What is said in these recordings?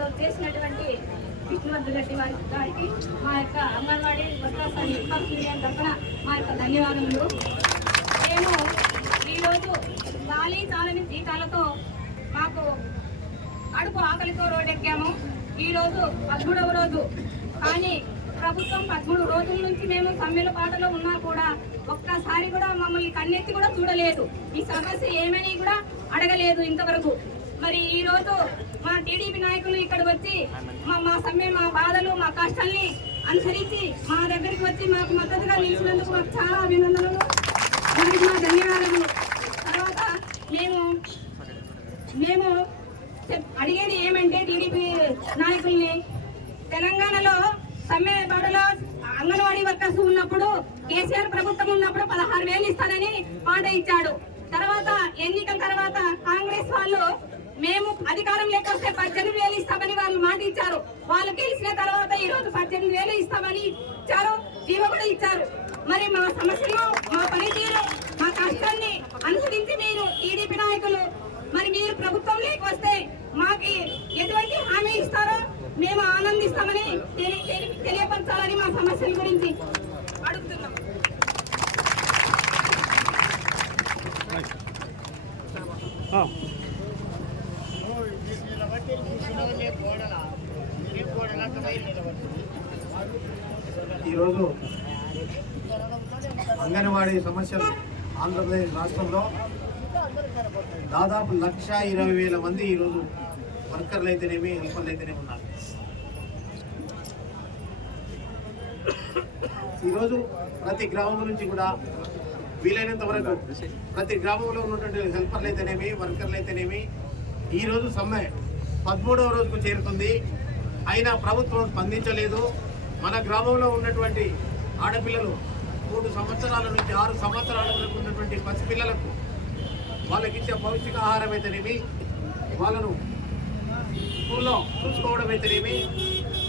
ఈరోజు చేసినటువంటి విష్ణువర్ధన్ రెడ్డి గారికి మా యొక్క అంగన్వాడీ వర్కర్స్ యూనియన్ తరఫున మా యొక్క ధన్యవాదములు. మేము ఈరోజు చాలని జీతాలతో మాకు కడుపు ఆకలితో రోడ్డెక్కాము. ఈరోజు 13వ రోజు, కానీ ప్రభుత్వం 13 రోజుల నుంచి మేము సమ్మెల పాటలో ఉన్నా కూడా ఒక్కసారి కూడా మమ్మల్ని కన్నెత్తి కూడా చూడలేదు. ఈ సమస్య ఏమని కూడా అడగలేదు ఇంతవరకు. మరి ఈ రోజు మా టీడీపీ నాయకులు ఇక్కడ వచ్చి మా సమ్మె, మా బాధలు, మా కష్టాల్ని అనుసరించి మా దగ్గరికి వచ్చి మాకు మద్దతుగా నిలిచినందుకు మాకు చాలా అభినందనలు, వారికి మా ధన్యవాదాలు. తర్వాత మేము అడిగేది ఏమంటే టీడీపీ నాయకుల్ని, తెలంగాణలో సమ్మె పాటలో అంగన్వాడీ వర్కర్స్ ఉన్నప్పుడు కేసీఆర్ ప్రభుత్వం ఉన్నప్పుడు 16,000 ఇస్తానని మాట ఇచ్చాడు. తర్వాత ఎన్నికల తర్వాత కాంగ్రెస్ వాళ్ళు మేము అధికారం లేకపోతే 18,000 ఇస్తామని వాళ్ళు మాట ఇచ్చారు. వాళ్ళు గెలిచిన తర్వాత ఈ రోజు 18,000 ఇస్తామని ఇచ్చారు, జీవో కూడా ఇచ్చారు. మరి మా సమస్యలు, మా పనితీరు, మా కష్టాన్ని అనుసరించి మీరు టీడీపీ నాయకులు మరి మీరు ప్రభుత్వంలోకి వస్తే మాకు ఎటువంటి హామీ ఇస్తారో మేము ఆనందిస్తామని తెలియపరచాలని మా సమస్యల గురించి అడుగుతున్నాం. ఈరోజు అంగన్వాడీ సమస్యలు ఆంధ్రప్రదేశ్ రాష్ట్రంలో దాదాపు 1,20,000 మంది ఈరోజు వర్కర్లు అయితేనేమి, హెల్పర్లు అయితేనేమి ఉన్నారు. ఈరోజు ప్రతి గ్రామం నుంచి కూడా వీలైనంత వరకు ప్రతి గ్రామంలో ఉన్నటువంటి హెల్పర్లు అయితేనేమి, వర్కర్లు అయితేనేమి ఈరోజు సమ్మె 13వ రోజుకు చేరుతుంది. అయినా ప్రభుత్వం స్పందించలేదు. మన గ్రామంలో ఉన్నటువంటి ఆడపిల్లలు 3 సంవత్సరాల నుంచి 6 సంవత్సరాల వరకు ఉన్నటువంటి పసిపిల్లలకు వాళ్ళకి ఇచ్చే పౌష్టికాహారం అయితేనేమి, వాళ్ళను స్కూల్లో చూసుకోవడం అయితేనేమి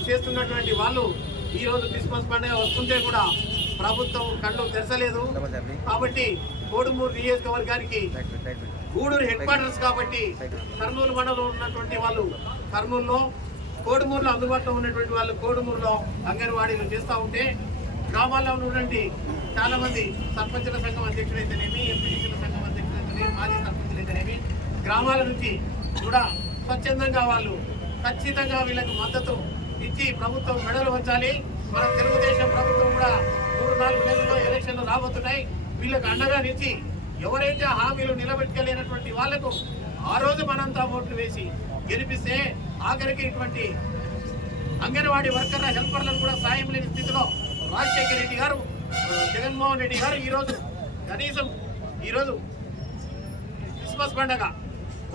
చేస్తున్నటువంటి వాళ్ళు ఈరోజు క్రిస్మస్ పండుగ వస్తుంటే కూడా ప్రభుత్వం కళ్ళు తెరచలేదు. కాబట్టి కోడుమూరు నియోజకవర్గానికి గూడూరు హెడ్ క్వార్టర్స్ కాబట్టి కర్నూలు మండలంలో ఉన్నటువంటి వాళ్ళు కర్నూలులో, కోడుమూరులో అందుబాటులో ఉన్నటువంటి వాళ్ళు కోడుమూరులో అంగన్వాడీలు చేస్తూ ఉంటే, గ్రామాల్లో ఉన్నటువంటి చాలా మంది సర్పంచుల సంఘం అధ్యక్షులైతేనేమి, ఎంపీటీసీల సంఘం అధ్యక్షులైతేనేమి, మాజీ సర్పంచులైతేనేమి గ్రామాల నుంచి కూడా స్వచ్ఛందంగా వాళ్ళు ఖచ్చితంగా వీళ్ళకు మద్దతు ఇచ్చి ప్రభుత్వం మెడలు వంచాలి. మన తెలుగుదేశం ప్రభుత్వం కూడా 3-4 నెలల్లో ఎలక్షన్లు రాబోతున్నాయి. వీళ్ళకు అండగా నిలిచి ఎవరైతే హామీలు నిలబెట్టుకోలేనటువంటి వాళ్లకు ఆ రోజు మనంతా ఓట్లు వేసి గెలిపిస్తే ఆఖరికి ఇటువంటి అంగన్వాడీ వర్కర్ల హెల్పర్లను కూడా సాయం లేని స్థితిలో రాజశేఖర రెడ్డి గారు, జగన్మోహన్ రెడ్డి గారు ఈరోజు కనీసం ఈరోజు క్రిస్మస్ పండుగ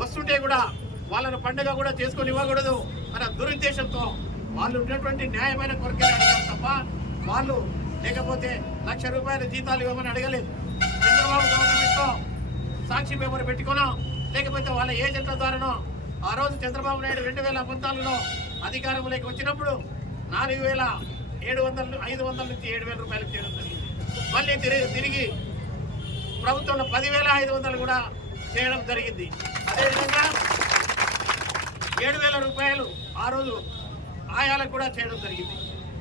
వస్తుంటే కూడా వాళ్ళను పండుగ కూడా చేసుకొని ఇవ్వకూడదు అన్న దురుద్దేశంతో వాళ్ళు ఉన్నటువంటి న్యాయమైన కోరికలు అడిగారు తప్ప వాళ్ళు లేకపోతే ₹1,00,000 జీతాలు ఇవ్వమని అడగలేదు. చంద్రబాబు గవర్నమెంట్తో సాక్షి పేపర్ పెట్టుకునో లేకపోతే వాళ్ళ ఏజెంట్ల ద్వారానో ఆ రోజు చంద్రబాబు నాయుడు 2014లో అధికారంలోకి వచ్చినప్పుడు 4,700, 500 నుంచి 7,000 రూపాయలకు చేయడం జరిగింది. మళ్ళీ తిరిగి ప్రభుత్వంలో 10,500 కూడా చేయడం జరిగింది. అదేవిధంగా 7,000 రూపాయలు ఆ రోజు ఆయాలకు కూడా చేయడం జరిగింది.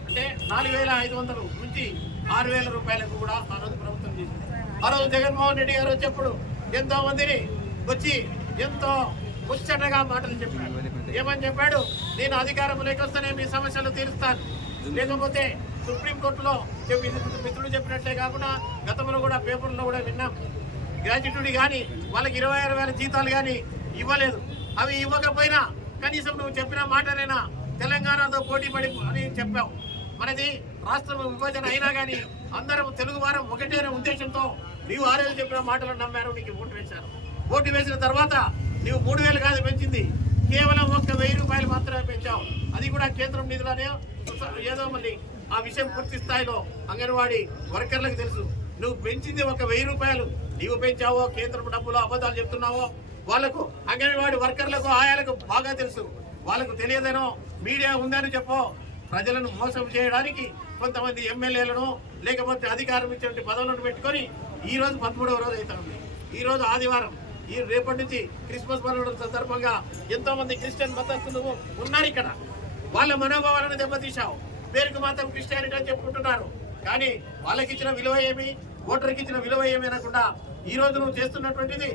అంటే 4,500 నుంచి 6,000 రూపాయలకు కూడా ఆ రోజు ప్రభుత్వం చేసింది. ఆ రోజు జగన్మోహన్ రెడ్డి గారు వచ్చేప్పుడు ఎంతో మందిని వచ్చి ఎంతో ముచ్చటగా మాటలు చెప్పాడు. ఏమని చెప్పాడు? నేను అధికారంలోకి వస్తేనే మీ సమస్యలు తీరుస్తాను, లేకపోతే సుప్రీంకోర్టులో మిత్రులు చెప్పినట్లే కాకుండా గతంలో కూడా పేపర్లో కూడా విన్నాం. గ్రాట్యుటీ కానీ వాళ్ళకి 26,000 జీతాలు కానీ ఇవ్వలేదు. అవి ఇవ్వకపోయినా కనీసం నువ్వు చెప్పిన మాటనైనా తెలంగాణతో పోటీ పడి అని చెప్పావు. మనది రాష్ట్ర విభజన అయినా కానీ అందరం తెలుగు వారం ఒకటే ఉద్దేశంతో నీవు 6 రోజులు చెప్పిన మాటలను నమ్మారు, నీకు ఓటు వేశారు. ఓటు వేసిన తర్వాత నీవు 3,000 కాదు పెంచింది, కేవలం 1,000 రూపాయలు మాత్రమే పెంచావు. అది కూడా కేంద్రం నిధులనే ఏదో మళ్ళీ ఆ విషయం పూర్తి స్థాయిలో అంగన్వాడీ వర్కర్లకు తెలుసు. నువ్వు పెంచింది 1,000 రూపాయలు, నీవు పెంచావో కేంద్రం డబ్బులో అబద్ధాలు చెప్తున్నావో వాళ్లకు అంగన్వాడీ వర్కర్లకు ఆయాలకు బాగా తెలుసు. వాళ్ళకు తెలియదేనో మీడియా ఉందని చెప్పో ప్రజలను మోసం చేయడానికి కొంతమంది ఎమ్మెల్యేలను లేకపోతే అధికారం ఇచ్చే పదవులను పెట్టుకొని ఈ రోజు 13వ రోజు అవుతా ఉంది. ఈ రోజు ఆదివారం ఈ రేపటి నుంచి క్రిస్మస్ పండుగ సందర్భంగా ఎంతో మంది క్రిస్టియన్ మతస్థులు ఉన్నారు ఇక్కడ. వాళ్ళ మనోభావాలను దెబ్బతీశావు. పేరుకు మాత్రం క్రిస్టియానిటీ అని చెప్పుకుంటున్నారు, కానీ వాళ్ళకి ఇచ్చిన విలువ ఏమి, ఓటర్కి ఇచ్చిన విలువ ఏమి అనకుండా ఈ రోజు నువ్వు చేస్తున్నటువంటిది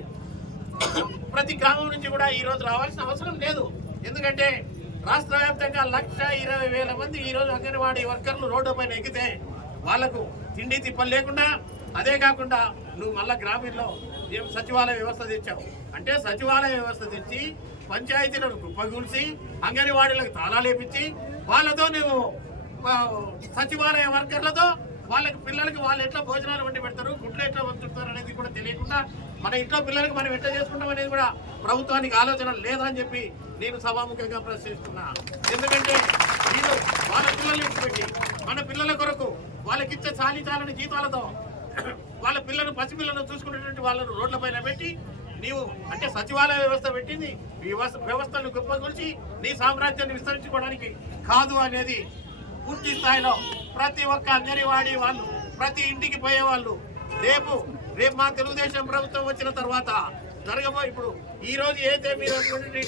ప్రతి గ్రామం నుంచి కూడా ఈ రోజు రావాల్సిన అవసరం లేదు. ఎందుకంటే రాష్ట్ర వ్యాప్తంగా 1,20,000 మంది ఈ రోజు అంగన్వాడీ వర్కర్లు రోడ్డు పైన ఎక్కితే వాళ్లకు తిండి తిప్పలు లేకుండా, అదే కాకుండా నువ్వు మళ్ళా గ్రామీణలో సచివాలయ వ్యవస్థ తెచ్చావు. అంటే సచివాలయ వ్యవస్థ తెచ్చి పంచాయతీలను కుప్పగూల్చి అంగన్వాడీలకు తాళాలు వేపించి వాళ్ళతో నువ్వు సచివాలయ వర్కర్లతో వాళ్ళకి పిల్లలకి వాళ్ళు ఎట్లా భోజనాలు వండి పెడతారు, గుడ్లు ఎట్లా వండుతారు అనేది కూడా తెలియకుండా మన ఇంట్లో పిల్లలకి మనం ఎట్లా చేసుకుంటాం అనేది కూడా ప్రభుత్వానికి ఆలోచన లేదని చెప్పి నేను సభాముఖంగా ప్రశ్నిస్తున్నా. ఎందుకంటే వీళ్ళు వాళ్ళ పిల్లల్ని పెట్టి మన పిల్లల కొరకు వాళ్ళకిచ్చే చాలని జీతాలతో వాళ్ళ పిల్లలను పసిపిల్లలను చూసుకునేటువంటి వాళ్ళను రోడ్ల పైన పెట్టి నీవు అంటే సచివాలయ వ్యవస్థ పెట్టింది వ్యవస్థను గొప్పగొలిచి నీ సామ్రాజ్యాన్ని విస్తరించుకోవడానికి కాదు అనేది పూర్తి స్థాయిలో ప్రతి ఒక్క అంగన్వాడీ వాళ్ళు, ప్రతి ఇంటికి పోయే వాళ్ళు రేపు మా తెలుగుదేశం ప్రభుత్వం వచ్చిన తర్వాత ఇప్పుడు ఈ రోజు ఏదైతే మీరు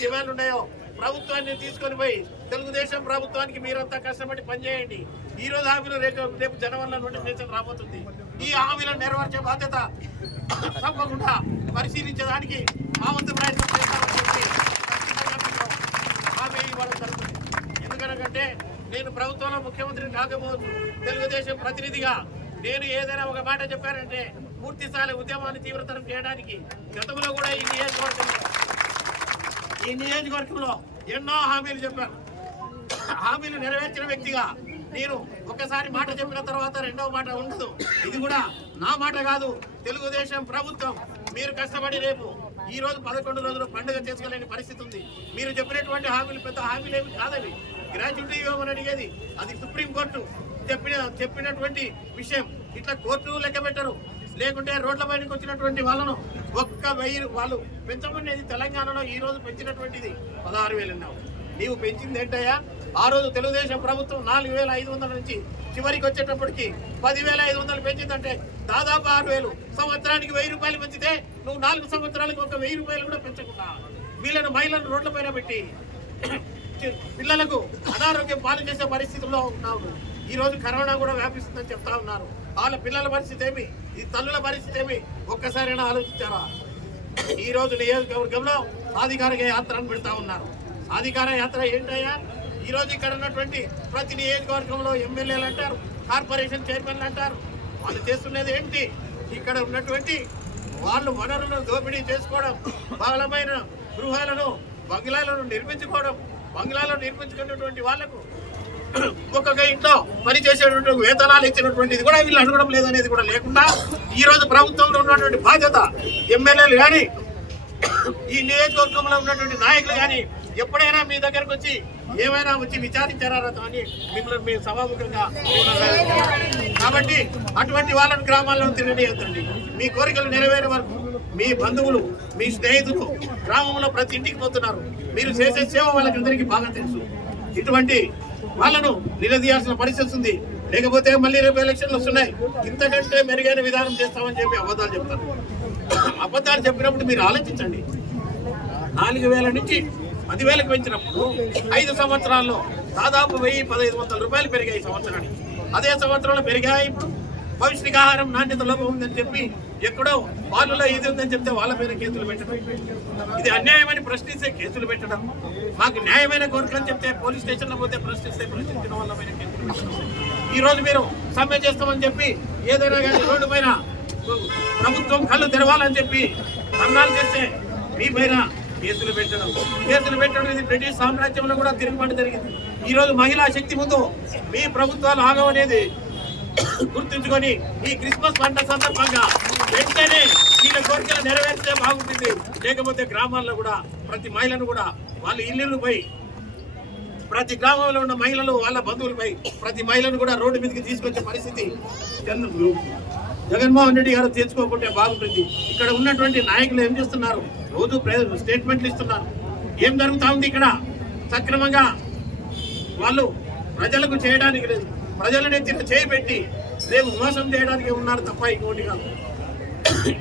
డిమాండ్ ఉన్నాయో ప్రభుత్వాన్ని తీసుకొని పోయి తెలుగుదేశం ప్రభుత్వానికి మీరంతా కష్టపడి పనిచేయండి. ఈ రోజు హామీలు రేపు జనవరిలో నోటిఫికేషన్ రాబోతుంది. ఈ హామీలను నెరవేర్చే బాధ్యత తప్పకుండా పరిశీలించడానికి మా వంతు ప్రయత్నం చేస్తామని చెప్పి హామీ ఇవ్వడం జరుగుతుంది. ఎందుకంటే నేను ప్రభుత్వంలో ముఖ్యమంత్రిని కాకపోవచ్చు, తెలుగుదేశం ప్రతినిధిగా నేను ఏదైనా ఒక మాట చెప్పానంటే పూర్తి స్థాయి ఉద్యమాన్ని తీవ్రతరం చేయడానికి గతంలో కూడా ఈ నియోజకవర్గంలో ఎన్నో హామీలు చెప్పాను. హామీలు నెరవేర్చిన వ్యక్తిగా నేను ఒకసారి మాట చెప్పిన తర్వాత రెండవ మాట ఉండదు. ఇది కూడా నా మాట కాదు, తెలుగుదేశం ప్రభుత్వం మీరు కష్టపడి రేపు ఈ రోజు 11 రోజులు పండుగ చేసుకోలేని పరిస్థితి ఉంది. మీరు చెప్పినటువంటి హామీలు పెద్ద హామీలు ఏమి కాదవి. గ్రాడ్యుటీ ఇవ్వమని అడిగేది అది సుప్రీంకోర్టు చెప్పినటువంటి విషయం. ఇట్లా కోర్టు లెక్క పెట్టరు. లేకుంటే రోడ్ల పైనకి వచ్చినటువంటి వాళ్ళను 1,000 వాళ్ళు పెంచమనేది తెలంగాణలో ఈ రోజు పెంచినటువంటిది 16,000 ఉన్నావు. నీవు పెంచింది ఏంటయ్యా? ఆ రోజు తెలుగుదేశం ప్రభుత్వం 4,500 నుంచి చివరికి వచ్చేటప్పటికి 10,500 పెంచిందంటే దాదాపు 6,000. సంవత్సరానికి 1,000 రూపాయలు పెంచితే నువ్వు 4 సంవత్సరాలకు 1,000 రూపాయలు కూడా పెంచకుండా మహిళలను రోడ్ల పైన పెట్టి పిల్లలకు అనారోగ్యం పాలు చేసే పరిస్థితుల్లో ఉన్నావు. ఈ రోజు కరోనా కూడా వ్యాపిస్తుందని చెప్తా ఉన్నారు. వాళ్ళ పిల్లల పరిస్థితి ఏమి, ఈ తల్లుల పరిస్థితి ఏమి ఒక్కసారైనా ఆలోచించారా? ఈ రోజు నియోజకవర్గంలో సాధికారిక యాత్రను పెడతా ఉన్నారు. సాధికార యాత్ర ఏంటయ్యా? ఈ రోజు ఇక్కడ ఉన్నటువంటి ప్రతి నియోజకవర్గంలో ఎమ్మెల్యేలు అంటారు, కార్పొరేషన్ చైర్మన్లు అంటారు. వాళ్ళు చేస్తున్నది ఏంటి? ఇక్కడ ఉన్నటువంటి వాళ్ళు వనరులను దోపిడీ చేసుకోవడం, బలమైన గృహాలను బంగ్లాలను నిర్మించుకోవడం, బంగ్లాలో నిర్మించుకున్నటువంటి వాళ్లకు ఒక్కొక్క ఇంట్లో పనిచేసేటువంటి వేతనాలు ఇచ్చినటువంటిది కూడా వీళ్ళు అడగడం లేదనేది కూడా లేకుండా ఈ రోజు ప్రభుత్వంలో ఉన్నటువంటి బాధ్యత ఎమ్మెల్యేలు కానీ ఈ నియోజకవర్గంలో ఉన్నటువంటి నాయకులు కానీ ఎప్పుడైనా మీ దగ్గరకు వచ్చి ఏమైనా వచ్చి విచారించారా అని మిమ్మల్ని మీరు సభాముఖంగా. కాబట్టి అటువంటి వాళ్ళని గ్రామాల్లో తిరగనియద్దండి. మీ కోరికలు నెరవేరే వరకు మీ బంధువులు, మీ స్నేహితులు గ్రామంలో ప్రతి ఇంటికి పోతున్నారు. మీరు చేసే సేవ వాళ్ళకందరికీ బాగా తెలుసు. ఇటువంటి వాళ్ళను నిలదీయాల్సిన పరిస్థితి ఉంది. లేకపోతే మళ్ళీ రేపు ఎలక్షన్లు వస్తున్నాయి, ఇంతకంటే మెరుగైన విధానం చేస్తామని చెప్పి అబద్ధాలు చెప్తారు. అబద్ధాలు చెప్పినప్పుడు మీరు ఆలోచించండి. 4,000 నుంచి 10,000కు పెంచినప్పుడు 5 సంవత్సరాల్లో దాదాపు 1,000-1,500 రూపాయలు పెరిగాయి సంవత్సరానికి. అదే సంవత్సరంలో పెరిగాయి. ఇప్పుడు పౌష్టికాహారం నాణ్యత లోపం ఉందని చెప్పి ఎక్కడో వాళ్ళలో ఇది ఉందని చెప్తే వాళ్ళ మీద కేసులు పెట్టడం, ఇది అన్యాయమని ప్రశ్నిస్తే కేసులు పెట్టడం, మాకు న్యాయమైన కోరిక అని చెప్తే పోలీస్ స్టేషన్లో పోతే ప్రశ్నించిన వాళ్ళ పైన కేసులు పెట్టడం. ఈ రోజు మీరు సమ్మె చేస్తామని చెప్పి ఏదైనా కానీ రోడ్డు పైన ప్రభుత్వం కళ్ళు తెరవాలని చెప్పి ధర్నాలు చేస్తే మీ పైన కేసులు పెట్టడం ఇది బ్రిటిష్ సామ్రాజ్యంలో కూడా తిరుగుబాటు జరిగింది. ఈ రోజు మహిళా శక్తి ముందు మీ ప్రభుత్వాలు ఆగమనేది గుర్తుంచుకొని ఈ క్రిస్మస్ పండుగ సందర్భంగా వెంటనే వీళ్ళ కోరికలు నెరవేర్చితే బాగుంటుంది. లేకపోతే గ్రామాల్లో కూడా ప్రతి మహిళను కూడా వాళ్ళ ఇల్లుపై, ప్రతి గ్రామంలో ఉన్న మహిళలు వాళ్ళ బంధువులపై ప్రతి మహిళను కూడా రోడ్డు మీదకి తీసుకొచ్చే పరిస్థితి జగన్మోహన్ రెడ్డి గారు తెచ్చుకోకుంటే బాగుంటుంది. ఇక్కడ ఉన్నటువంటి నాయకులు ఏం చేస్తున్నారు? రోజు స్టేట్మెంట్లు ఇస్తున్నారు. ఏం జరుగుతా ఉంది ఇక్కడ? సక్రమంగా వాళ్ళు ప్రజలకు చేయడానికి లేదు. ప్రజలను ఎత్తిన చేయబెట్టి రేపు మోసం చేయడానికి ఉన్నారు తప్ప ఇంకోటి కాదు.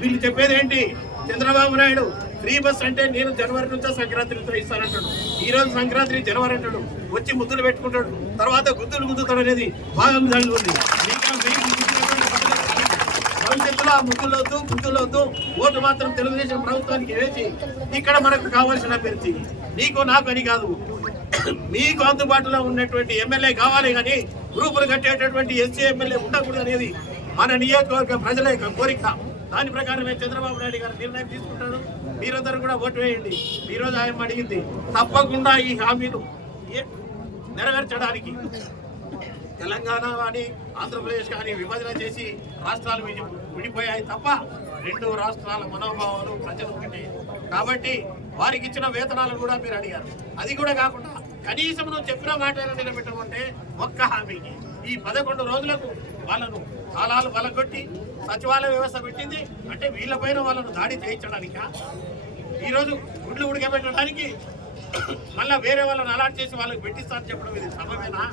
వీళ్ళు చెప్పేది ఏంటి? చంద్రబాబు నాయుడు ఫ్రీ బస్ అంటే నేను జనవరి నుంచే సంక్రాంతితో ఇస్తానంటాడు. ఈ రోజు సంక్రాంతి జనవరి అంటాడు, వచ్చి ముద్దులు పెట్టుకుంటాడు, తర్వాత గుద్దులు గుద్దుతాడు అనేది బాగా ఉంది. భవిష్యత్తులో ఆ ముద్దులొద్దు గుద్దులొద్దు, ఓటు మాత్రం తెలుగుదేశం ప్రభుత్వానికి వేసి ఇక్కడ మనకు కావాల్సిన అభ్యర్థి నీకు నాకు అని కాదు, మీకు అందుబాటులో ఉన్నటువంటి ఎమ్మెల్యే కావాలి కానీ గ్రూపులు కట్టేటటువంటి ఎస్సీ ఎమ్మెల్యే ఉండకూడదు అనేది మన నియోజకవర్గ ప్రజల యొక్క కోరిక. దాని ప్రకారమే చంద్రబాబు నాయుడు గారు నిర్ణయం తీసుకుంటాడు. మీరందరూ కూడా ఓటు వేయండి. ఈరోజు ఆయన అడిగింది తప్పకుండా ఈ హామీలు నెరవేర్చడానికి తెలంగాణ కానీ ఆంధ్రప్రదేశ్ కానీ విభజన చేసి రాష్ట్రాలు విడిపోయాయి తప్ప రెండు రాష్ట్రాల మనోభావాలు ప్రజలు ఒకటే. కాబట్టి వారికి ఇచ్చిన వేతనాలు కూడా మీరు అడిగారు. అది కూడా కాకుండా కనీసం నువ్వు చెప్పిన మాటలను నిలబెట్టమంటే ఒక్క హామీకి ఈ 11 రోజులకు వాళ్ళను కాలాలు బలగొట్టి సచివాలయ వ్యవస్థ పెట్టింది అంటే వీళ్ళపైన వాళ్ళను దాడి చేయించడానిక? ఈరోజు గుడ్లు ఉడకబెట్టడానికి మళ్ళీ వేరే వాళ్ళని అలాట్ చేసి వాళ్ళకి పెట్టిస్తారని చెప్పడం ఇది సబమేనా?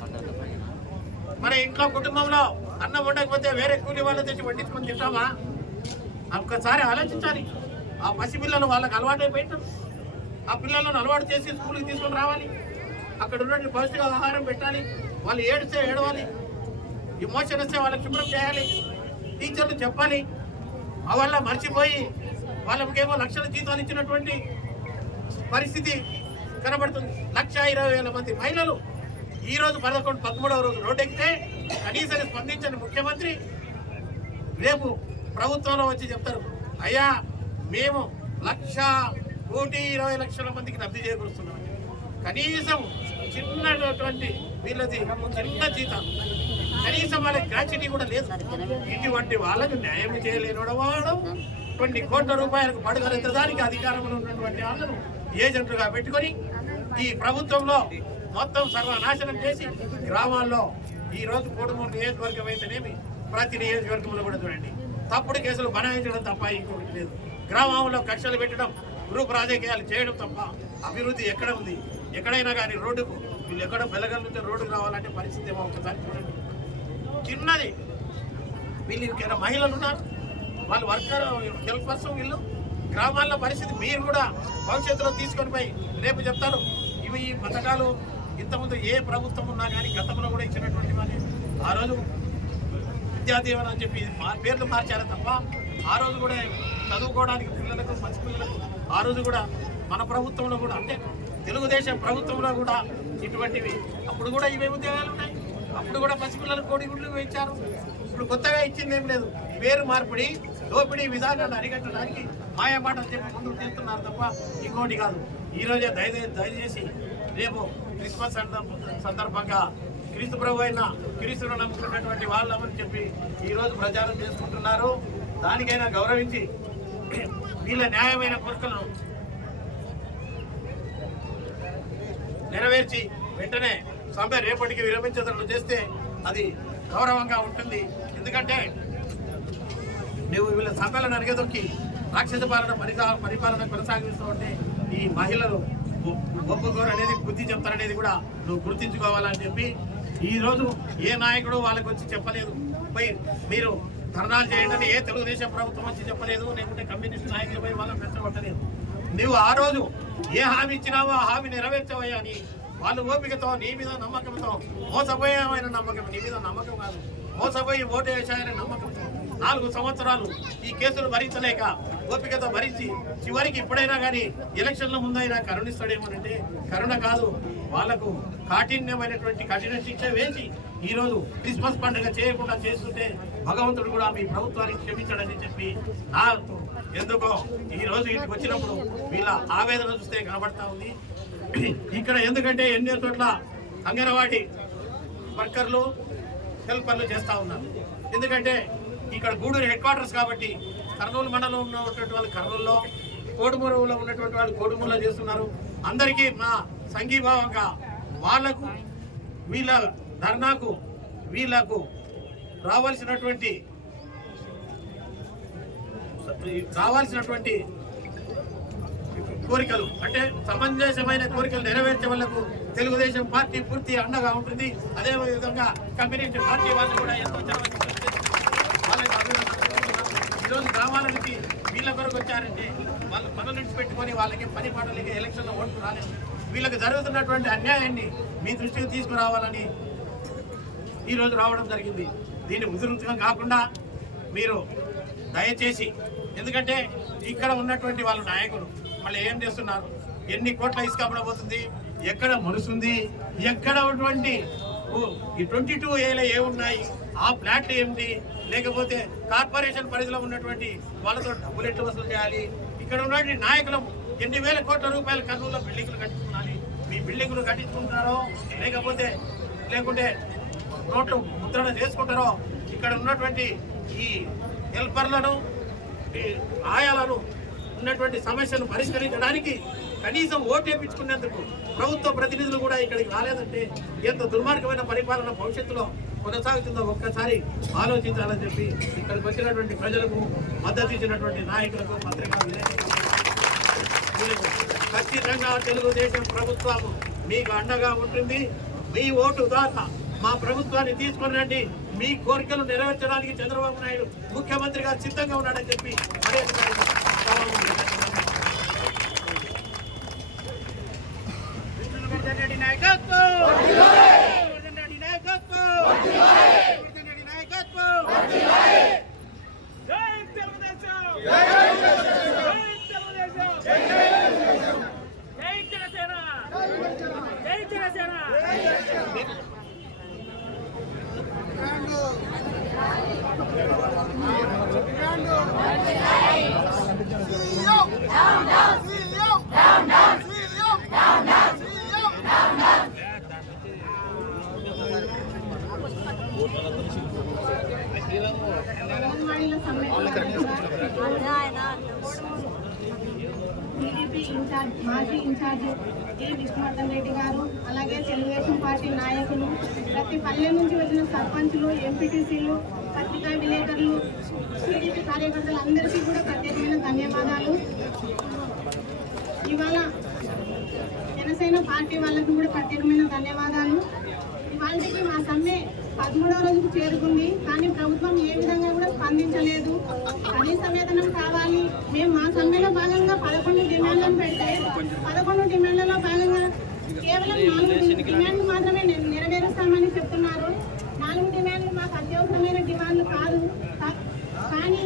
మరి ఇంట్లో కుటుంబంలో అన్నం ఉండకపోతే వేరే కూలి వాళ్ళు తెచ్చి వడ్డించుకొని తింటామా? ఒక్కసారి ఆలోచించాలి. ఆ పసిపిల్లలు వాళ్ళకి అలవాటైపోయింటారు. ఆ పిల్లలను అలవాటు చేసి స్కూల్కి తీసుకొని రావాలి. అక్కడ ఉన్నటువంటి పౌష్టిక ఆహారం పెట్టాలి. వాళ్ళు ఏడిస్తే ఏడవాలి, ఎమోషన్ వస్తే వాళ్ళకి శుభ్రం చేయాలి, టీచర్లు చెప్పాలి. వల్ల మర్చిపోయి వాళ్ళకేమో లక్షల జీతాలు ఇచ్చినటువంటి పరిస్థితి కనబడుతుంది. 1,20,000 మంది మహిళలు ఈరోజు 13వ రోజు రోడ్డెక్కితే కనీసం స్పందించని ముఖ్యమంత్రి రేపు ప్రభుత్వంలో వచ్చి చెప్తారు, అయ్యా మేము 1,20,00,000 మందికి లబ్ధి చేకూరుస్తున్నాం. కనీసం చిన్నటువంటి వీళ్ళది చిన్న జీతాలు, కనీసం వాళ్ళకి గ్రాచ్యుటీ కూడా లేదు. ఇటువంటి వాళ్ళకు న్యాయం చేయలేనివాడు వాడు కొన్ని కోట్ల రూపాయలకు పడగలెత్తడానికి అధికారంలో ఉన్నటువంటి వాళ్ళను ఏజెంట్లుగా పెట్టుకొని ఈ ప్రభుత్వంలో మొత్తం సర్వనాశనం చేసి గ్రామాల్లో ఈ రోజు కోడుమూరు నియోజకవర్గం అయితేనేమి ప్రతి నియోజకవర్గంలో కూడా చూడండి తప్పుడు కేసులు బనాయించడం తప్ప ఇంకోటి లేదు. గ్రామంలో కక్షలు పెట్టడం, గ్రూప్ రాజకీయాలు చేయడం తప్ప అభివృద్ధి ఎక్కడ ఉంది? ఎక్కడైనా కానీ రోడ్డుకు వీళ్ళు ఎక్కడ బెలగల నుంచి రోడ్డుకు రావాలంటే పరిస్థితి ఏమో ఒకసారి చూడండి. చిన్నది వీళ్ళు ఇంకేనా మహిళలు ఉన్నారు, వాళ్ళు వర్కర్ హెల్పర్స్, వీళ్ళు గ్రామాల్లో పరిస్థితి మీరు కూడా భవిష్యత్తులో తీసుకొని పోయి రేపు చెప్తారు. ఇవి ఈ పథకాలు ఇంతకుముందు ఏ ప్రభుత్వం ఉన్నా కానీ గతంలో కూడా ఇచ్చినటువంటి వాళ్ళు ఆ రోజు విద్యాదీవన అని చెప్పి పేర్లు మార్చారు తప్ప ఆ రోజు కూడా చదువుకోవడానికి పిల్లలకు మంచి పిల్లలకు ఆ రోజు కూడా మన ప్రభుత్వంలో కూడా అంటే తెలుగుదేశం ప్రభుత్వంలో కూడా ఇటువంటివి అప్పుడు కూడా ఇవే ఉద్యోగాలు ఉన్నాయి. అప్పుడు కూడా పసిపిల్లలకు కోడిగుడ్లు ఇచ్చారు. ఇప్పుడు కొత్తగా ఇచ్చింది ఏం లేదు. వేరు మార్పిడి దోపిడీ విధానాన్ని అరికట్టడానికి మాయా మాటలు చెప్పి ముందుకు తీస్తున్నారు తప్ప ఇంకోటి కాదు. ఈరోజే దయచేసి రేపు క్రిస్మస్ సందర్భంగా క్రీస్తు ప్రభు అయిన క్రీస్తును నమ్ముకున్నటువంటి వాళ్ళమని చెప్పి ఈరోజు ప్రచారం చేసుకుంటున్నారు. దానికైనా గౌరవించి వీళ్ళ న్యాయమైన కోరికలను నెరవేర్చి వెంటనే సమ్మె రేపటికి విరమించేటట్లు చేస్తే అది గౌరవంగా ఉంటుంది. ఎందుకంటే నువ్వు వీళ్ళ సమ్మెలను అరిగదొక్కి రాక్షస పరిపాలన కొనసాగిస్తూ ఉంటే ఈ మహిళలు ఒప్పుకోరు అనేది బుద్ధి చెప్తారనేది కూడా నువ్వు గుర్తించుకోవాలని చెప్పి ఈరోజు ఏ నాయకుడు వాళ్ళకి వచ్చి చెప్పలేదు. పోయి మీరు ధర్నాలు చేయండి ఏ తెలుగుదేశం ప్రభుత్వం వచ్చి చెప్పలేదు, లేకుంటే కమ్యూనిస్ట్ నాయకులు పోయి వాళ్ళని రెచ్చగొట్టలేదు. నువ్వు ఆ రోజు ఏ హామీ ఇచ్చినావో ఆ హామీ నెరవేర్చవయ్యా అని వాళ్ళు ఓపికతో నీ మీద నమ్మకంతో మోసపోయామైన నమ్మకం, నీ మీద నమ్మకం కాదు, మోసపోయి ఓటు వేసాయనే నమ్మకంతో 4 సంవత్సరాలు ఈ కేసులు భరించలేక ఓపికతో భరించి చివరికి ఇప్పుడైనా కానీ ఎలక్షన్ల ముందైనా కరుణిస్తాడేమోనంటే కరుణ కాదు, వాళ్లకు కాఠిన్యమైనటువంటి కఠిన శిక్ష వేసి ఈరోజు క్రిస్మస్ పండుగ చేయకుండా చేస్తుంటే భగవంతుడు కూడా మీ ప్రభుత్వానికి క్షమించాడని చెప్పి నాకు ఎందుకో ఈరోజు ఇంటికి వచ్చినప్పుడు వీళ్ళ ఆవేదన చూస్తే కనబడతా ఉంది. ఇక్కడ ఎందుకంటే ఎన్నో చోట్ల అంగన్వాడీ వర్కర్లు హెల్పర్లు చేస్తూ ఉన్నారు. ఎందుకంటే ఇక్కడ గూడూరు హెడ్ క్వార్టర్స్ కాబట్టి కర్నూలు మండలంలో ఉన్నటువంటి వాళ్ళు కర్నూలులో, కోడుమూరులో ఉన్నటువంటి వాళ్ళు కోడుమూరులో చేస్తున్నారు. అందరికీ మా సంఘీభావంగా వాళ్లకు వీళ్ళ ధర్నాకు వీళ్లకు రావాల్సినటువంటి కోరికలు అంటే సమంజసమైన కోరికలు నెరవేర్చే వాళ్లకు తెలుగుదేశం పార్టీ పూర్తి అండగా ఉంటుంది. అదే విధంగా కమ్యూనిస్ట్ పార్టీ వాళ్ళు కూడా ఎంతో వాళ్ళకి ఈరోజు గ్రామాల నుంచి వీళ్ళ కొరకు వచ్చారంటే వాళ్ళు పనులు నుంచి పెట్టుకొని వాళ్ళకి పని పాటలకి ఎలక్షన్లో ఓట్లు రాలేదు. వీళ్ళకి జరుగుతున్నటువంటి అన్యాయాన్ని మీ దృష్టికి తీసుకురావాలని ఈరోజు రావడం జరిగింది. దీన్ని ఉధృతంగా కాకుండా మీరు దయచేసి, ఎందుకంటే ఇక్కడ ఉన్నటువంటి వాళ్ళ నాయకులు మళ్ళీ ఏం చేస్తున్నారు, ఎన్ని కోట్ల ఇసుక అమ్మడబోతుంది, ఎక్కడ మురుస్తుంది, ఎక్కడ ఉన్నటువంటి ఈ 22A ఏమున్నాయి, ఆ ప్లాట్లు ఏమిటి, లేకపోతే కార్పొరేషన్ పరిధిలో ఉన్నటువంటి వాళ్ళతో డబ్బులు ఎట్లా వసూలు చేయాలి, ఇక్కడ ఉన్నటువంటి నాయకులు ఎన్ని వేల కోట్ల రూపాయల కర్నూలులో బిల్డింగులు కట్టించుకోవాలి. మీ బిల్డింగులు కట్టించుకుంటారో లేకుంటే నోట్లు ముద్రణ చేసుకుంటారో ఇక్కడ ఉన్నటువంటి ఈ హెల్పర్లను ఆయాలను ఉన్నటువంటి సమస్యను పరిష్కరించడానికి కనీసం ఓటు వేయించుకునేందుకు ప్రభుత్వ ప్రతినిధులు కూడా ఇక్కడికి రాలేదంటే ఎంత దుర్మార్గమైన పరిపాలన భవిష్యత్తులో కొనసాగుతుందో ఒక్కసారి ఆలోచించాలని చెప్పి ఇక్కడికి వచ్చినటువంటి ప్రజలకు మద్దతు ఇచ్చినటువంటి నాయకులకు పత్రికా విలేకరులకు ఖచ్చితంగా తెలుగుదేశం ప్రభుత్వం మీకు అండగా ఉంటుంది. మీ ఓటు ద్వారా మా ప్రభుత్వాన్ని తీసుకొని రండి. మీ కోరికలు నెరవేర్చడానికి చంద్రబాబు నాయుడు ముఖ్యమంత్రిగా సిద్ధంగా ఉన్నాడని చెప్పి టీడీపీ మాజీ ఇన్ఛార్జ్ ఏ విష్ణువర్ధన్ రెడ్డి గారు, అలాగే తెలుగుదేశం పార్టీ నాయకులు, ప్రతి పల్లె నుంచి వచ్చిన సర్పంచులు, ఎంపీటీసీలు, పత్రికా విలేకరులు, టీడీపీ కార్యకర్తలు అందరికీ కూడా ప్రత్యేకమైన ధన్యవాదాలు. ఇవాళ జనసేన పార్టీ వాళ్ళకి కూడా ప్రత్యేకమైన ధన్యవాదాలు. ఇవాళకి మా సమ్మె 13వ రోజుకు చేరుకుంది, కానీ ప్రభుత్వం ఏ విధంగా కూడా స్పందించలేదు. కనీస వేతనం కావాలి. మేము మా సమ్మెలో భాగంగా 11 డిమాండ్లను పెడితే 11 డిమాండ్లలో భాగంగా కేవలం 4 డిమాండ్లు మాత్రమే నెరవేరుస్తామని చెప్తున్నారు. 4 డిమాండ్లు మాకు అత్యవసరమైన డిమాండ్లు కాదు. కానీ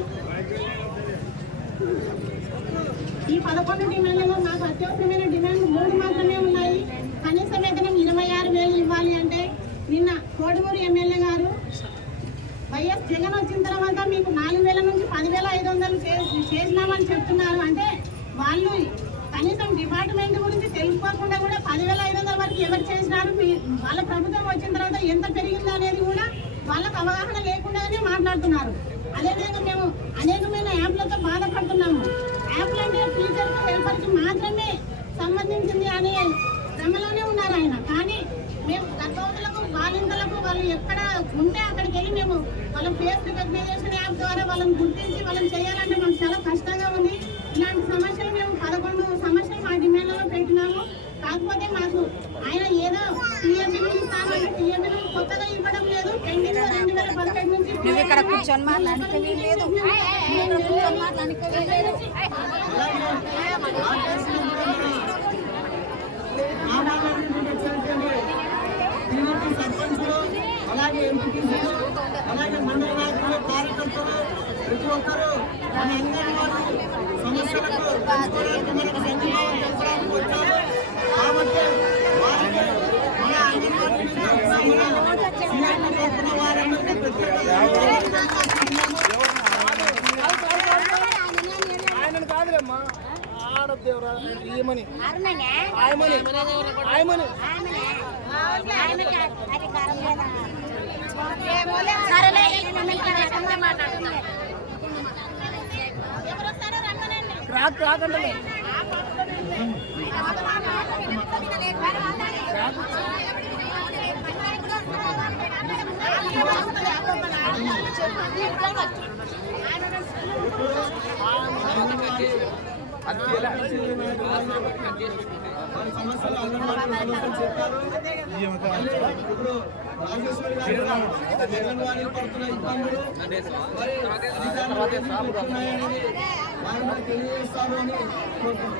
ఈ 11 డిమాండ్లలో మాకు అత్యవసరమైన డిమాండ్లు 3 మాత్రమే ఉన్నాయి. కనీస వేతనం 26,000 ఇవ్వాలి అంటే నిన్న కోడుమూరు ఎమ్మెల్యే గారు వైఎస్ జగన్ వచ్చిన తర్వాత మీకు 4,000 నుంచి 10,500 చేసినామని చెప్తున్నారు. అంటే వాళ్ళు కనీసం డిపార్ట్మెంట్ గురించి తెలుసుకోకుండా కూడా 10,500 వరకు ఎవరు చేసినారు, వాళ్ళ ప్రభుత్వం వచ్చిన తర్వాత ఎంత పెరిగిందో అనేది కూడా వాళ్ళకు అవగాహన లేకుండానే మాట్లాడుతున్నారు. అదేవిధంగా మేము అనేకమైన యాప్లతో బాధపడుతున్నాము. యాప్లు అంటే టీచర్కు హెల్పర్కి మాత్రమే సంబంధించింది అనే క్రమంలోనే ఉన్నారు ఆయన. కానీ మేము గర్భవతులకు, బాలింతలకు వాళ్ళు ఎక్కడ ఉంటే అక్కడికి వెళ్ళి మేము వాళ్ళ ఫేస్ రికగ్నైజేషన్ యాప్ ద్వారా వాళ్ళని గుర్తించి వాళ్ళని చేయాలంటే మనకు చాలా కష్టంగా ఉంది. ఇలాంటి సమస్యలు మేము 11 సమస్యలు మా డిమాండ్లలో పెట్టినాము. కాకపోతే మాకు ఆయన ఏదో టీఎంబీలు ఇస్తామంటే టీఎంబీలు కొత్తగా ఇవ్వడం లేదు. పెండింగ్ 2018 నుంచి ఇక్కడ కూర్చొని మాట్లాడుకోవడం లేదు. సర్పంచులు, అలాగే ఎంపీటీసీలు, అలాగే మండల నాయకులు, కార్యకర్తలు ప్రతి ఒక్కరూ మన అందరి వారి సమస్యలకు తెలుసుకోవడానికి మనకు సంఘీభావం తెలపడానికి వచ్చారు. కాబట్టి వారికి మన అంగన్వాడీ వారందరికీ ప్రత్యేకంగా ఆయనను కాదులేమ్మా ఆడదేవరా ఏమని ఆయమని రాకండి వాళ్ళ సమస్యలు అంగన్వాడీ సమస్యలు చెప్పారు. ఇప్పుడు రాజేశ్వరి గారు అంగన్వాడీ పడుతున్న ఇబ్బందులు మరి అధికారులు ఉన్నాయని వారు మనకు తెలియజేస్తారు అని కోరుకుంటున్నాను.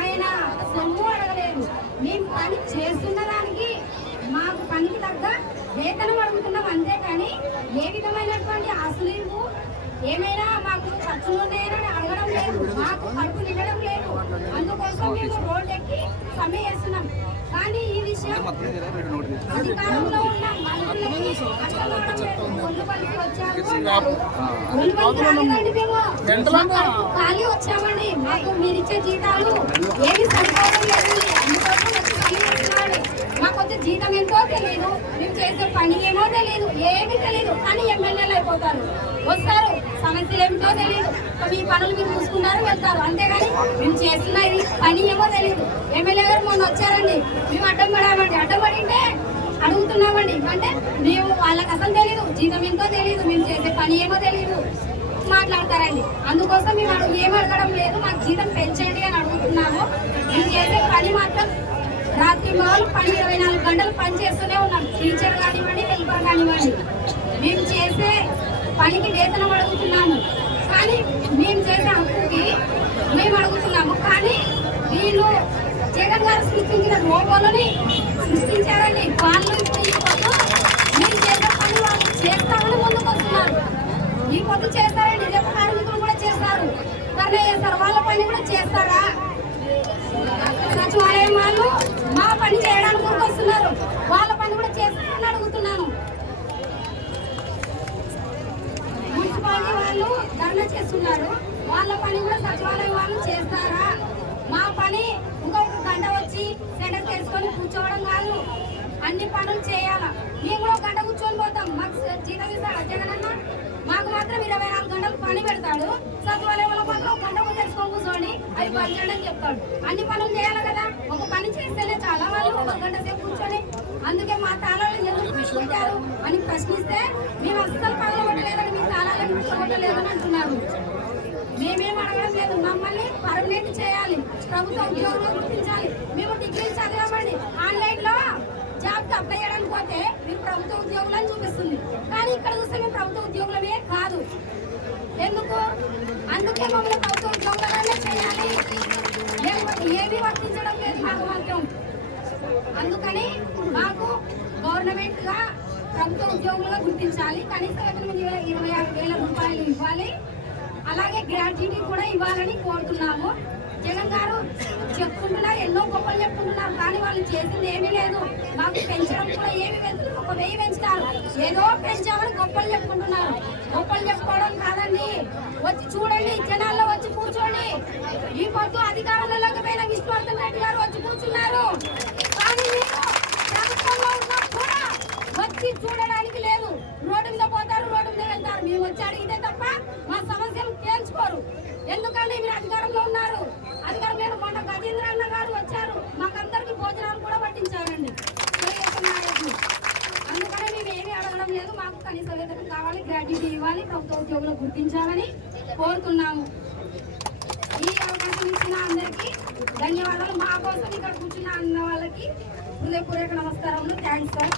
ఆయన సొమ్ము అడగలేదు. మేము పని చేస్తున్న దానికి మాకు పనికి తగ్గ వేతనం అడుగుతున్నాం అంతే. కానీ ఏ విధమైనటువంటి ఆస్తులు ఏమైనా మాకు ఖర్చులు ఉన్నాయని అడగడం లేదు. మాకు కడుపు నిండడం లేదు. అందుకోసం మేము రోడ్డు ఎక్కి సమ్మె చేస్తున్నాం. కానీ ఈ విషయం అధికారంలో ఉన్న మంత్రులకి అర్థం అవడం లేదు. ఒళ్ళు పలికి వచ్చారు అన్నారు. ఒళ్ళు పలికి రాలేదండి, మేము ఖాళీ వచ్చామండి. మాకు మీరిచ్చే జీతాలు ఏమి సరిపోవడం లేదండి. అందుకోసం వచ్చి సమ్మె చేస్తున్నామండి. మాకు వచ్చే జీతం ఎంతో తెలియదు, మేము చేసే పని ఏమో తెలియదు, ఏమీ తెలియదు. కానీ ఎమ్మెల్యేలు అయిపోతారు, వస్తారు, సమస్యలు ఏమిటో తెలియదు. మీ పనులు మీరు చూసుకున్నారు, వెళ్తారు. అంతేగాని మేము చేస్తున్నది పని ఏమో తెలియదు. ఎమ్మెల్యే గారు మొన్న వచ్చారండి, మేము అడ్డం పడామండి. అడ్డం పడింటే అడుగుతున్నామండి. అంటే మేము వాళ్ళకి అసలు తెలియదు, జీతం ఎంతో తెలియదు, మేము చేసే పని ఏమో తెలియదు మాట్లాడతారండి. అందుకోసం మేము ఏం అడగడం లేదు, మాకు జీతం పెంచండి అని అడుగుతున్నాము. మేము చేసే పని మాత్రం రాత్రి మొదలు పని 24 గంటలు పని చేస్తూనే ఉన్నాం. టీచర్ కానివ్వండి, హెల్పర్ కానివ్వండి. మేము చేసే పనికి వేతనం అడుగుతున్నాము. కానీ మేము చేసే హక్కుకి మేము అడుగుతున్నాము. కానీ వీళ్ళు జగన్ గారు సృష్టించిన రోబోలని సృష్టించారండి. వాళ్ళు మేము చేసే పని వాళ్ళు చేస్తామని ముందుకు వస్తున్నారు. ఈ పొద్దు చేస్తారండి, రేపు కార్మికులు కూడా చేస్తారు. కానీ చేస్తారు, వాళ్ళ పని కూడా చేస్తారా? సచివాలయం వాళ్ళు మా పని చేయడానికి ముందుకు వస్తున్నారు, వాళ్ళ పని కూడా చేస్తారని అడుగుతున్నాను. మున్సిపాలిటీ వాళ్ళు ధర్నా చేస్తున్నారు, వాళ్ళ పని కూడా సచివాలయం వాళ్ళు చేస్తారా? మా పని ఇంకొక గంట వచ్చి సెంటర్ చేసుకొని కూర్చోవడం కాదు, అన్ని పనులు చేయాలా. మేము కూడా ఒక గంట కూర్చొని పోతాం, మాకు జీతం ఇస్తాడా జగన్ అన్న? మాకు మాత్రం 24 గంటలు పని పెడతాడు. సచివాలయంలో మాత్రం ఒక గంట తెలుసుకొని కూర్చోండి, అది పని చేయడం చెప్తాడు. అన్ని పనులు చేయాలి కదా, ఒక పని చేస్తేనే చాలా. వాళ్ళు ఒక గంట సేపు కూర్చొని అందుకే మా తాళాలు ఎందుకు తీసుకుంటారు అని ప్రశ్నిస్తే మేము అస్సలు పనులు కొట్టలేదని, మీ తాళాలను కొట్టలేదని అంటున్నారు. మేమేం అడగడం లేదు, మమ్మల్ని పర్మనెంట్ చేయాలి, ప్రభుత్వ ఉద్యోగంలో గుర్తించాలి. మేము డిగ్రీలు చదివామండి, ఆన్లైన్ లో జాబ్కి అప్లై చేయడానికి పోతే మీరు ప్రభుత్వ ఉద్యోగులని చూపిస్తుంది. కానీ ఇక్కడ చూస్తే మేము ప్రభుత్వ ఉద్యోగులమే కాదు. ఎందుకు? అందుకే మమ్మల్ని ప్రభుత్వ ఉద్యోగులనే చేయాలి. ఏమీ వర్తించడం లేదు మాకు మాత్రం. అందుకని మాకు గవర్నమెంట్ గా ప్రభుత్వ ఉద్యోగులుగా గుర్తించాలి. కనీస వేతనం 26,000 రూపాయలు ఇవ్వాలి. అలాగే గ్రాట్యుటీ కూడా ఇవ్వాలని కోరుతున్నాము. జగన్ గారు చెప్పుకుంటున్నారు, ఎన్నో గొప్పలు చెప్పుకుంటున్నారు, కానీ వాళ్ళు చేసింది ఏమీ లేదు. మాకు పెంచడం కూడా ఏమి పెంచుతుంది, 1,000 పెంచుతారు. ఏదో పెంచామని గొప్పలు చెప్పుకుంటున్నారు. గొప్పలు చెప్పుకోవడం కాదండి, వచ్చి చూడండి, జనాల్లో వచ్చి కూర్చోండి. ఈ పొద్దు అధికారంలో లేకపోయినా విష్ణువర్ధన్ రెడ్డి గారు వచ్చి కూర్చున్నారు. కానీ మీరు ప్రభుత్వంలో ఉన్నా కూడా వచ్చి చూడడానికి లేదు. రోడ్డు మీద పోతారు, రోడ్డు మీద వెళ్తారు. మేము వచ్చి అడిగితే తప్ప మా సమస్యలు తేల్చుకోరు. ఎందుకంటే మీరు అధికారంలో ఉన్నారు. అధికారం లేదు. మొన్న గజేంద్ర అన్న గారు వచ్చారు, మాకందరికి భోజనాలు కూడా పట్టించారండి. అందుకని మేము ఏమీ అడగడం లేదు. మాకు కనీస వేతనం కావాలి, గ్రాట్యుటీ ఇవ్వాలి, ప్రభుత్వ ఉద్యోగులు గుర్తించాలని కోరుతున్నాము. ఈ అవకాశం ఇచ్చిన అందరికీ ధన్యవాదాలు. మా కోసం ఇక్కడ కూర్చున్న అన్న వాళ్ళకి హృదయపూర్వక నమస్కారములు. Thanks sir.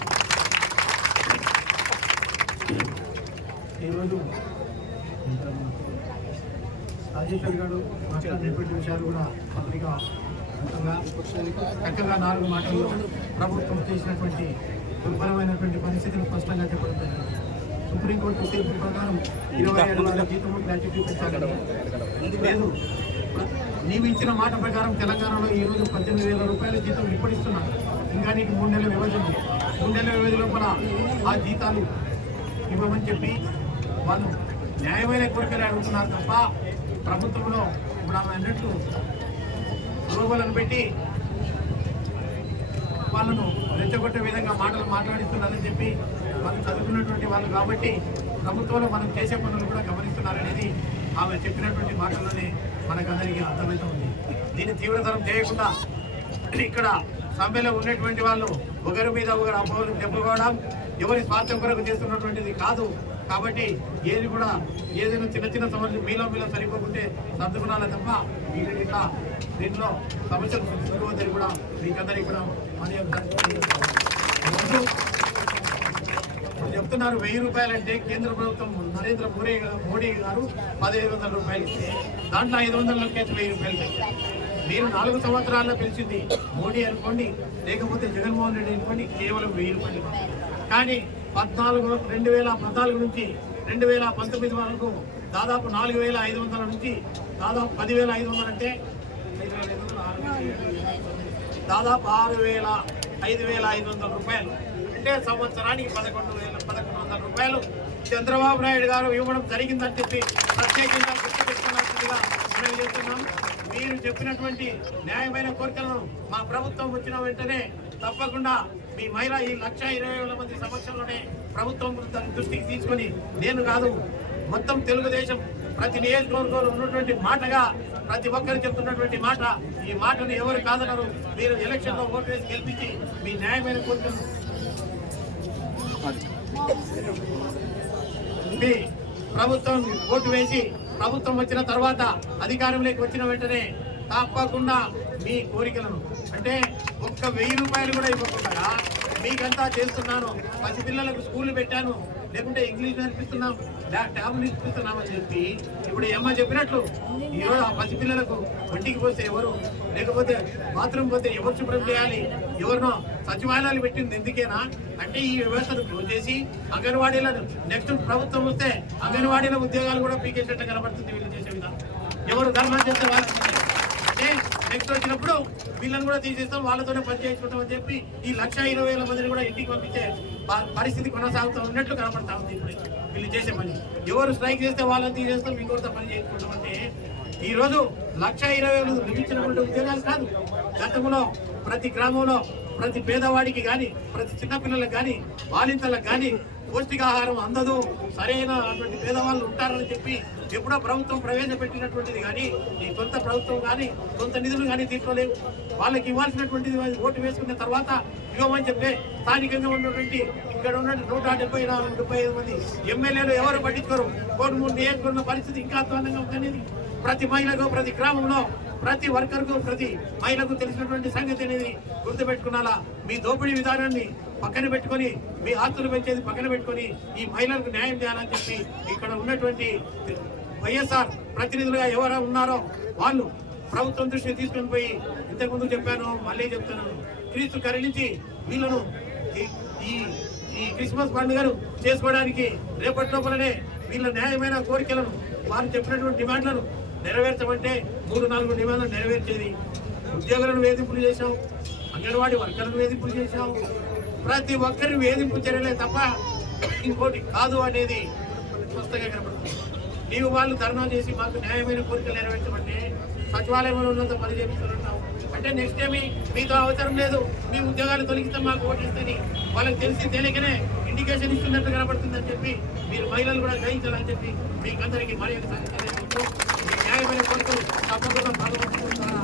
ఈరోజు రాజేశ్వరి గారు మాట్లాడినటువంటి విషయాలు కూడా పత్రిక చక్కగా 4 మాటల్లో ప్రభుత్వం చేసినటువంటి దుర్భరమైనటువంటి పరిస్థితిని స్పష్టంగా చెప్పడం జరిగింది. సుప్రీంకోర్టు తీర్పు ప్రకారం 27,000 జీతం గ్రాట్యుటీ పెట్టాలని లేదు. నీవు ఇచ్చిన మాట ప్రకారం తెలంగాణలో ఈరోజు 18,000 రూపాయల జీతం ఇప్పటిస్తున్నారు. ఇంకా నీకు 3 నెలల వ్యవధి ఉంది. 3 నెలల వ్యవధి లోపల ఆ జీతాలు ఇవ్వమని చెప్పి వాళ్ళు న్యాయమైన కోరికలు అడుగుతున్నారు తప్ప ప్రభుత్వంలో ఇప్పుడు ఆమె అన్నట్టు లోపలను పెట్టి వాళ్ళను రెచ్చగొట్టే విధంగా మాటలు మాట్లాడిస్తున్నారని చెప్పి వాళ్ళు చదువుకున్నటువంటి వాళ్ళు కాబట్టి ప్రభుత్వంలో మనం చేసే పనులు కూడా గమనిస్తున్నారనేది ఆమె చెప్పినటువంటి మాటల్లోనే మనకందరికీ అర్థమవుతూ ఉంది. దీన్ని తీవ్రతరం చేయకుండా ఇక్కడ సమ్మెలో ఉన్నటువంటి వాళ్ళు ఒకరి మీద ఒకరు అపోహలు చెప్పుకోవడం ఎవరి స్వార్థం కొరకు చేస్తున్నటువంటిది కాదు. కాబట్టి ఏది కూడా ఏదైనా చిన్న చిన్న సమస్యలు మీలో సరిపోకుంటే సర్దుకునాలి తప్ప ఇట్లా దీంట్లో సమస్యలు సృష్టించుకోవద్దని కూడా మీకందరికీ కూడా మన చెప్తున్నారు. 1000 రూపాయలు అంటే కేంద్ర ప్రభుత్వం నరేంద్ర మోడీ గారు 1,500 రూపాయలు ఇస్తే దాంట్లో 500 కేసు 1000 రూపాయలు పెట్టారు. మీరు 4 సంవత్సరాల్లో పెంచింది మోడీ అనుకోండి, లేకపోతే జగన్మోహన్ రెడ్డి అనుకోండి, కేవలం 1000 రూపాయలు. కానీ 2014 నుంచి 2019 వరకు దాదాపు 4,500 నుంచి దాదాపు 10,500 అంటే దాదాపు 5,500 రూపాయలు అంటే సంవత్సరానికి 1,100 రూపాయలు చంద్రబాబు నాయుడు గారు ఇవ్వడం జరిగిందని చెప్పి ప్రత్యేకంగా గుర్తుపెట్టుకున్నట్టుగా మనం చేస్తున్నాం. మీరు చెప్పినటువంటి న్యాయమైన కోరికలను మా ప్రభుత్వం వచ్చిన వెంటనే తప్పకుండా మీ మహిళ ఈ 1,20,000 మంది సమక్షంలోనే ప్రభుత్వం దృష్టికి తీసుకొని నేను కాదు మొత్తం తెలుగుదేశం ప్రతి నియోజకవర్గంలో ఉన్నటువంటి మాటగా ప్రతి ఒక్కరు చెప్తున్నటువంటి మాట. ఈ మాటను ఎవరు కాదన్నారు. మీరు ఎలక్షన్లో ఓటు వేసి గెలిపించి మీ న్యాయమైన కోరికలను మీ ప్రభుత్వం ఓటు వేసి ప్రభుత్వం వచ్చిన తర్వాత అధికారంలోకి వచ్చిన వెంటనే తప్పకుండా మీ కోరికలను అంటే 1,000 రూపాయలు కూడా ఇవ్వకుండా మీకంతా చేస్తున్నాను, పసిపిల్లలకు స్కూల్ పెట్టాను, లేకుంటే ఇంగ్లీష్ నేర్పిస్తున్నాం, ట్యాబ్లు ఇస్తున్నామని చెప్పి ఇప్పుడు అమ్మ చెప్పినట్లు ఈరోజు ఆ పసిపిల్లలకు ఒంటికి పోతే ఎవరు, లేకపోతే బాత్రూమ్ పోతే ఎవరు శుభ్రం చేయాలి, ఎవరినో సచివాలయాలు పెట్టింది ఎందుకేనా అంటే ఈ వ్యవస్థను క్లోజ్ చేసి అంగన్వాడీలను నెక్స్ట్ ప్రభుత్వం వస్తే అంగన్వాడీల ఉద్యోగాలు కూడా పీకేసేట్టు కనబడుతుంది. వీళ్ళు చేసే విధానం ఎవరు ధర్మం చేస్తే వాళ్ళు అంటే నెక్స్ట్ వచ్చినప్పుడు వీళ్ళని కూడా తీసేస్తాం, వాళ్ళతోనే పని చేసుకుంటాం అని చెప్పి ఈ 1,20,000 మందిని కూడా ఇంటికి పంపించే పరిస్థితి కొనసాగుతూ ఉన్నట్లు కనబడతా ఉంది. ఇప్పుడు వీళ్ళు చేసే పని ఎవరు స్ట్రైక్ చేస్తే వాళ్ళని తీసేస్తాం, ఇంకొకరితో పని చేసుకుంటాం అంటే ఈరోజు 1,20,000 నిర్మించినటువంటి ఉద్యోగాలు కాదు. గతంలో ప్రతి గ్రామంలో ప్రతి పేదవాడికి కానీ ప్రతి చిన్నపిల్లలకు కానీ బాలింతలకు కానీ పౌష్టికాహారం అందదు, సరైన అటువంటి పేదవాళ్ళు ఉంటారని చెప్పి ఎప్పుడో ప్రభుత్వం ప్రవేశపెట్టినటువంటిది కానీ ఈ సొంత ప్రభుత్వం కానీ సొంత నిధులు కానీ దీంట్లో లేవు. వాళ్ళకి ఇవ్వాల్సినటువంటిది ఓటు వేసుకున్న తర్వాత ఇవ్వమని చెప్పే స్థానికంగా ఉన్నటువంటి ఇక్కడ ఉన్నటువంటి 174-175 మంది ఎమ్మెల్యేలు ఎవరు పట్టించుకోరు. 3 నియోజకవర్గ పరిస్థితి ఇంకా అధ్వానంగా ఉందనేది ప్రతి మహిళకు ప్రతి గ్రామంలో ప్రతి వర్కర్కు ప్రతి మహిళకు తెలిసినటువంటి సంగతి అనేది గుర్తుపెట్టుకున్నాలా. మీ దోపిడీ విధానాన్ని పక్కన పెట్టుకొని మీ ఆస్తులు పెంచేది పక్కన పెట్టుకొని ఈ మహిళలకు న్యాయం చేయాలని చెప్పి ఇక్కడ ఉన్నటువంటి వైఎస్ఆర్ ప్రతినిధులుగా ఎవరు ఉన్నారో వాళ్ళు ప్రభుత్వం దృష్టిని తీసుకొని పోయి ఇంతకుముందు చెప్పాను మళ్ళీ చెప్తున్నాను, క్రీస్తు కరుణించి వీళ్ళను ఈ క్రిస్మస్ పండుగను చేసుకోవడానికి రేపటి లోపలనే వీళ్ళ న్యాయమైన కోరికలను వారు చెప్పినటువంటి డిమాండ్లను నెరవేర్చమంటే 3-4 డిమాండ్లు నెరవేర్చేది. ఉద్యోగులను వేధింపులు చేశాం, అంగన్వాడీ వర్కర్లను వేధింపులు చేశాం, ప్రతి ఒక్కరిని వేధింపు చర్యలే తప్ప ఇంకోటి కాదు అనేది స్పష్టంగా కనబడుతుంది. నీవు వాళ్ళు ధర్నా చేసి మాకు న్యాయమైన కోరికలు నెరవేర్చమంటే సచివాలయంలో ఉన్నంత పని చేపిస్తున్నట్టు అంటే నెక్స్ట్ ఏమి మీతో అవసరం లేదు, మీ ఉద్యోగాలు తొలగిస్తే మాకు ఓటేస్తని వాళ్ళకి తెలియకనే ఇండికేషన్ ఇస్తున్నట్టు కనబడుతుందని చెప్పి మీరు మహిళలు కూడా గ్రహించాలని చెప్పి మీకందరికీ మరి న్యాయమైన కోరికలు తప్పకుండా పాల్గొంటున్నారా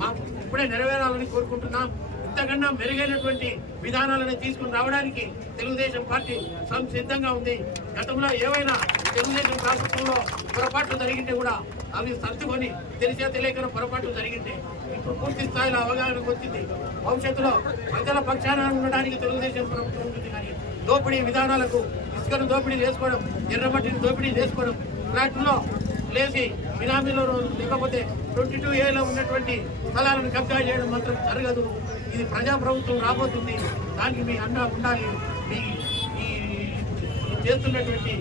మాకు ఇప్పుడే నెరవేరాలని కోరుకుంటున్నాం. ఇంతకన్నా మెరుగైనటువంటి విధానాలను తీసుకుని రావడానికి తెలుగుదేశం పార్టీ సంసిద్ధంగా ఉంది. గతంలో ఏవైనా తెలుగుదేశం ప్రభుత్వంలో పొరపాట్లు జరిగింటే కూడా అవి సర్దుకొని తెలియకన పొరపాట్లు జరిగింటే ఇప్పుడు పూర్తి స్థాయిలో అవగాహనకు వచ్చింది. భవిష్యత్తులో ప్రజల పక్షాన ఉండడానికి తెలుగుదేశం ప్రభుత్వం ఉంటుంది. కానీ దోపిడీ విధానాలకు ఇసుకను దోపిడీ చేసుకోవడం, ఎర్రమట్టిని దోపిడీ చేసుకోవడం, ఫ్లాట్లో లేచి బినామీలో లేకపోతే 22A ఉన్నటువంటి స్థలాలను కబ్జా చేయడం మాత్రం జరగదు. ఇది ప్రజాప్రభుత్వం రాబోతుంది, దానికి మీ అండా ఉండాలి. మీ చేస్తున్నటువంటి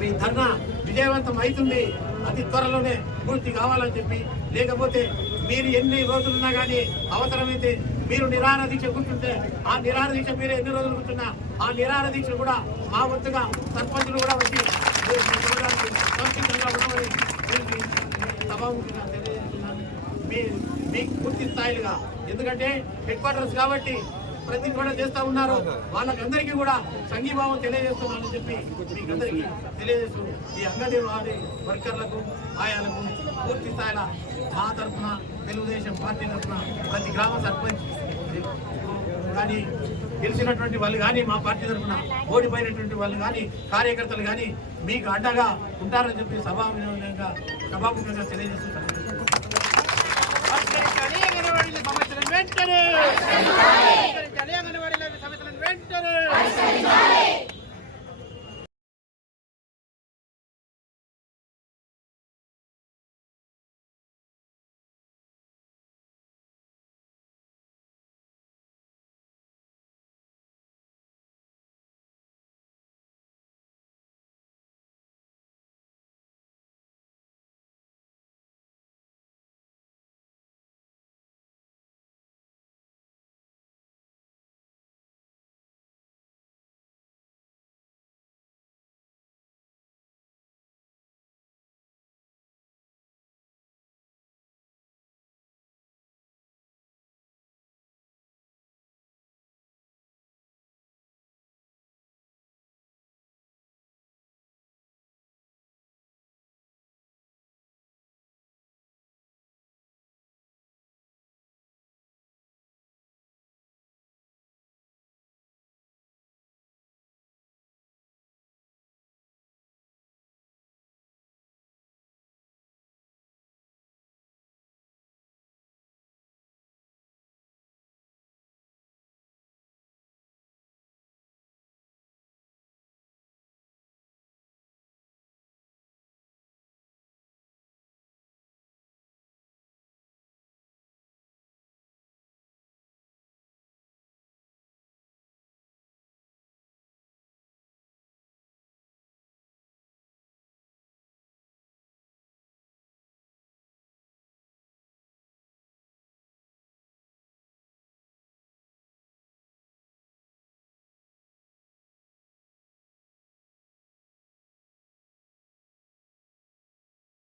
మీ ధర్నా విజయవంతం అవుతుంది. అతి త్వరలోనే పూర్తి కావాలని చెప్పి, లేకపోతే మీరు ఎన్ని రోజులున్నా కానీ అవసరమైతే మీరు నిరాహార దీక్ష కూర్చుంటే ఆ నిరాహార దీక్ష మీరు ఎన్ని రోజులు కూర్చున్నా ఆ నిరాహార దీక్ష కూడా మా వంతుగా సర్పంచులు కూడా వచ్చి సంసిద్ధంగా ఉండమని సభాముఖంగా తెలియజేస్తున్నాను. మీకు పూర్తి స్థాయిలుగా, ఎందుకంటే హెడ్ క్వార్టర్స్ కాబట్టి ప్రతి కూడా చేస్తూ ఉన్నారు. వాళ్ళకందరికీ కూడా సంఘీభావం తెలియజేస్తున్నానని చెప్పి మీకు అందరికీ తెలియజేస్తూ ఈ అంగన్వాడీ వర్కర్లకు ఆయాలకు పూర్తి స్థాయిలో మా తరఫున తెలుగుదేశం పార్టీ తరఫున ప్రతి గ్రామ సర్పంచ్ కానీ గెలిచినటువంటి వాళ్ళు కానీ మా పార్టీ తరఫున ఓడిపోయినటువంటి వాళ్ళు కానీ కార్యకర్తలు కానీ మీకు అండగా ఉంటారని చెప్పి సభాముఖంగా తెలియజేస్తున్నాను. వెంటనే